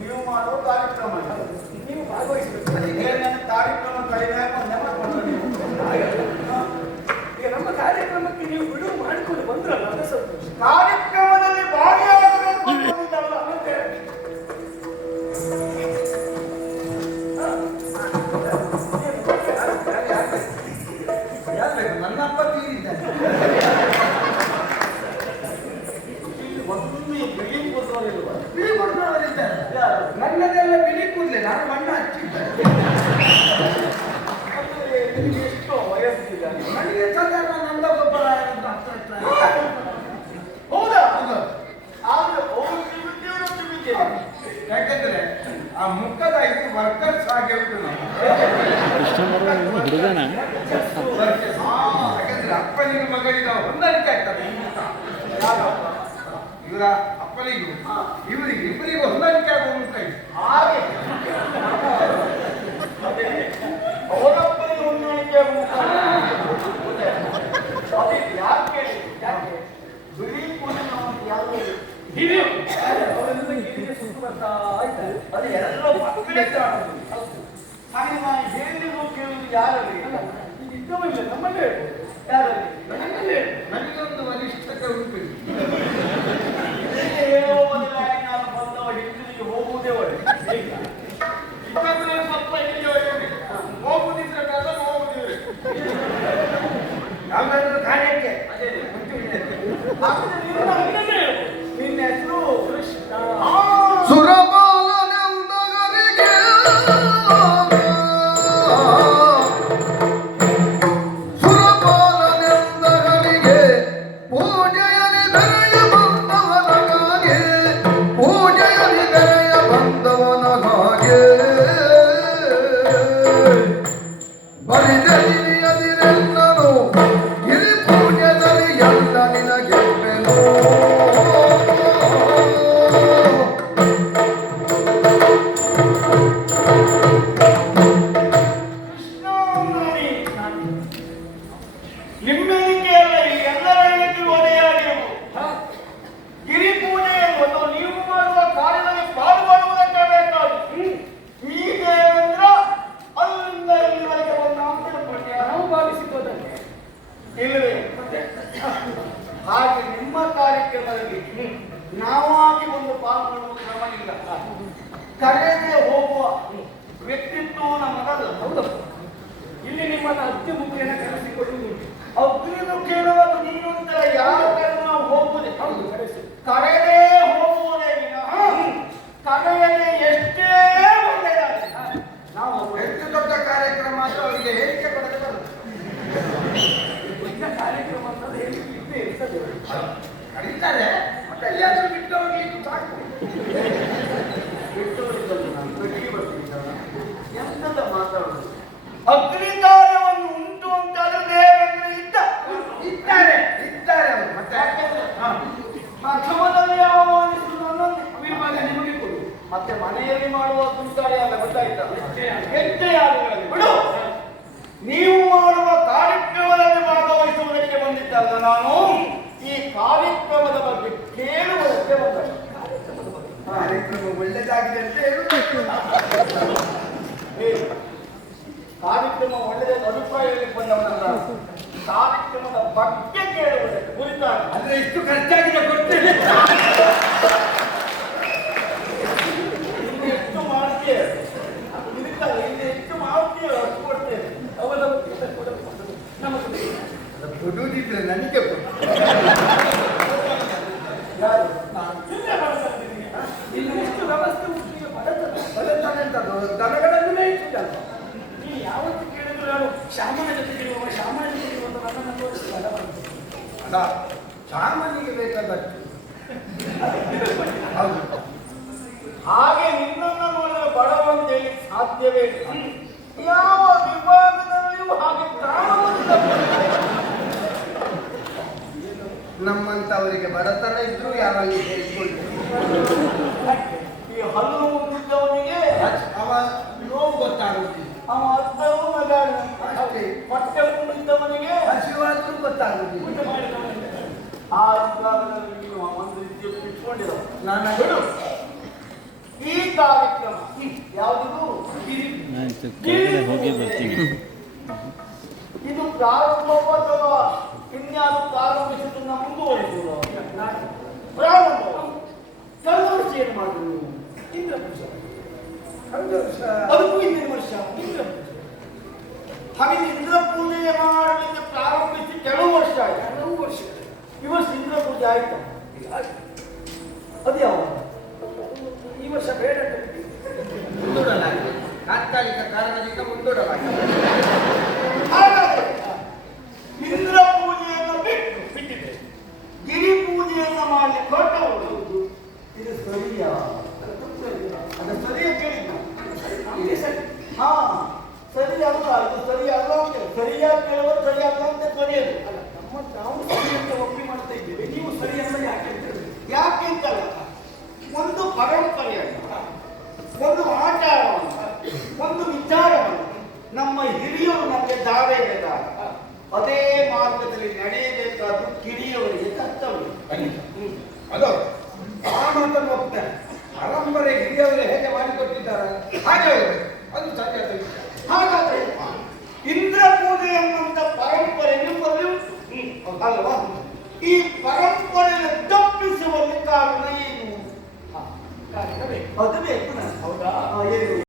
ನೀವು ಮಾಡೋ ಕಾರ್ಯಕ್ರಮ ನೀವು ಭಾಗವಹಿಸಬೇಕು. ಕಾರ್ಯಕ್ರಮ ಕಡಿಮೆ ನೆಮ್ಮಕೊಂಡು ಈಗ ನಮ್ಮ ಕಾರ್ಯಕ್ರಮಕ್ಕೆ ನೀವು ಬಿಡುವು ಮಾಡಿಕೊಂಡು ಬಂದ್ರಲ್ಲ, ಅದೇ ಸಂತೋಷ ನನ್ನದೆಲ್ಲ ಬಿಳಿ ಕೂದಲೆ, ನಾನು ಬಣ್ಣ ಹಚ್ಚಿದ್ದೆ. ನನಗೆ ಸಾಧಾರಣ ನಂದ ಗೊಬ್ಬರ ಹೌದಾ? ಯಾಕಂದ್ರೆ ಆ ಮುಖದ ಇದು ವರ್ಕರ್ಸ್ ಆಗಿ ಉಂಟು ನಮ್ಮ ಹುಡುಗನ ಯಾಕಂದ್ರೆ ಅಪ್ಪನಿಗೆ ಮಗಳಿಗೆ ಹೊಂದಾಣಿಕೆ ಆಗ್ತದೆ ಇವರ ಅಪ್ಪನಿಗೂ ಇವರಿಗೆ ಇಬ್ಬರಿಗೂ ಹೊಂದಾಣಿಕೆ ಆಗುವಂತ ಹಾಗೆ. ಅವರಪ್ಪನಿಗೆ ಹೊಂದಾಣಿಕೆ ಯಾಕೆ ಯಾಕೆ? ಬಿಳಿ ಕೂದಲು ನಾವು ಯಾವುದು ಹಿರಿಯ ಅವರಿಂದ ಹಿರಿಯ ಸುತ್ತು ಬರ್ತಾ ಇದ್ದಾರೆ. ಅದು ಎಲ್ಲರೂ ಮಕ್ಕಳೇ ಹೌದು. ಹಾಗೆ ನಾನು ಹೇಳಿದ್ರು ಕೇಳುವುದು ಯಾರಲ್ಲಿ? ಇದ್ದವಲ್ಲ ನಮ್ಮಲ್ಲೇ ಯಾರಲ್ಲಿ? ನನಗೆ ನನಗೆ ಒಂದು ವರಿಷ್ಠತೆ ಉಂಟು. ಜೀವನ ಅತ್ಯಮುಖ್ಯನ ಕರೆಸಿಕೊಳ್ಳುವುದು. ಅಗ್ನಿಯನ್ನು ಕೇಳುವಾಗ ನೀನು ಯಾವ ಕಡೆ ನಾವು ಹೋಗುವುದೇ ಕರೆಸಿ. ಕರೆಯ ಮಾಧ್ಯಮದ ಬಗ್ಗೆ ಕೇಳುವುದಕ್ಕೆ ಕುರಿತಾಗಿ. ಅಂದ್ರೆ ಇಷ್ಟು ಖರ್ಚಾಗಿದೆ ಗೊತ್ತಿಲ್ಲ ಎಷ್ಟು ಮಾಡ್ತೀಯ ಇರ್ತಾರೆ ಇಲ್ಲಿ ಎಷ್ಟು ಮಾಡ್ತೀಯ ಅಷ್ಟು ಕೊಡ್ತೇವೆ ಅವರ ನಮಗೆ ಕೊಡುವುದಿದ್ರೆ ನನಗೆ ಯಾರು? ನಾನು. ಇಲ್ಲೇ ಮಾಡಿಸ್ತೀನಿ ಇಲ್ಲಿ ಎಷ್ಟು ವ್ಯವಸ್ಥೆ ಉಂಟು? ಬಡತನ. ಬಡತನ ಎಂತದ್ದು? ದನಗಳನ್ನೇ ಇಟ್ಟಿದ್ದಲ್ಲ ಯಾವತ್ತು ಕೇಳಿದ್ರು ನಾನು ಶ್ಯಾಮನ ಜೊತೆ ಅದ ಸಾಮಾನ್ಯಗೆ ಬೇಕಾದಷ್ಟು ಹೌದು. ಹಾಗೆ ನಿನ್ನನ್ನು ನೋಡಿದ್ರೆ ಬಡವಂತ ಹೇಳಿ ಸಾಧ್ಯವೇ ಯಾವ ವಿಭಾಗದಲ್ಲಿಯೂ ಹಾಗೆ ನಮ್ಮಂತವರಿಗೆ ಬಡತನ ಇದ್ರು ಯಾರಲ್ಲಿ ಹೇಳ್ಕೊಳ್ತೀವಿ ಈ ಹಲ್ಲು ಮುಟ್ಟಿದ್ದವನಿಗೆ ಅವ ನೋವು ಗೊತ್ತಾಗುವುದಿಲ್ಲ. ಅವ ಅರ್ಥವೂ ಅಷ್ಟೇ. ಹೊಟ್ಟೆ ಉಂಡಿದ್ದವನಿಗೆ ಹಸಿವಾದ್ರೂ ಗೊತ್ತಾಗುದಿಲ್ಲ. ಆ ಕಾಲದಲ್ಲಿ ನೀನು ಒಂದು ರೀತಿಯ ಇಟ್ಕೊಂಡಿರೋ ನಾನು ಬಿಡು ಈ ಕಾರ್ಯಕ್ರಮ ಯಾವುದಿದು ಹೋಗಿ ಬರ್ತೀನಿ ಇದು ಪ್ರಾರಂಭ ಅಥವಾ ಇನ್ಯಾರು ಪ್ರಾರಂಭಿಸಿದ್ದನ್ನ ಮುಂದುವರಿಸುವುದು ಪ್ರಾರಂಭ ಕಳೆದ ವರ್ಷ ಏನು ಮಾಡಿದ್ರು? ಇಂದ್ರ. ಕಳೆದ ವರ್ಷ ಅದಕ್ಕೂ ಹಿಂದಿನ ವರ್ಷ ಇಂದ್ರ ಪೂಜೆ. ಹಾಗೆ ಇಂದ್ರ ಪೂಜೆ ಮಾಡಲಿಕ್ಕೆ ಪ್ರಾರಂಭಿಸಿ ಕೆಲವು ವರ್ಷ ಆಯ್ತು ಹಲವು ವರ್ಷ ಈ ವರ್ಷ ಇಂದ್ರ ಪೂಜೆ ಆಯ್ತು ಅದು ಯಾವಾಗ ಈ ವರ್ಷ ಬೇಡ ಅಂತ ಬಿಟ್ಟಿದ್ದೆ. ಮುಂದೂಡಲಾಗಿದೆ ತಾತ್ಕಾಲಿಕ ಕಾರಣದಿಂದ ಮುಂದೂಡಲಾಗಿದೆ ಹಾಗಾದ್ರೆ ಇಂದ್ರ ಪೂಜೆಯನ್ನು ಬಿಟ್ಟು ಬಿಟ್ಟಿದೆ ಗಿರಿ ಪೂಜೆಯನ್ನು ಮಾಡಲಿಕ್ಕೆ ನಮ್ಮ ಹಿರಿಯರು ನಮಗೆ ದಾರೆ ಇಲ್ಲ ಅದೇ ಮಾರ್ಗದಲ್ಲಿ ನಡೆಯಬೇಕಾದ್ರು ಕಿರಿಯವರಿಗೆ ಕರ್ತವ್ಯ ಅಲ್ಲ ಅದು ಆ ಮಾತನ್ನು ಒಪ್ತೇನೆ. ಪರಂಪರೆ ಹಿರಿಯವರು ಹೇಗೆ ಮಾಡಿಕೊಟ್ಟಿದ್ದಾರೆ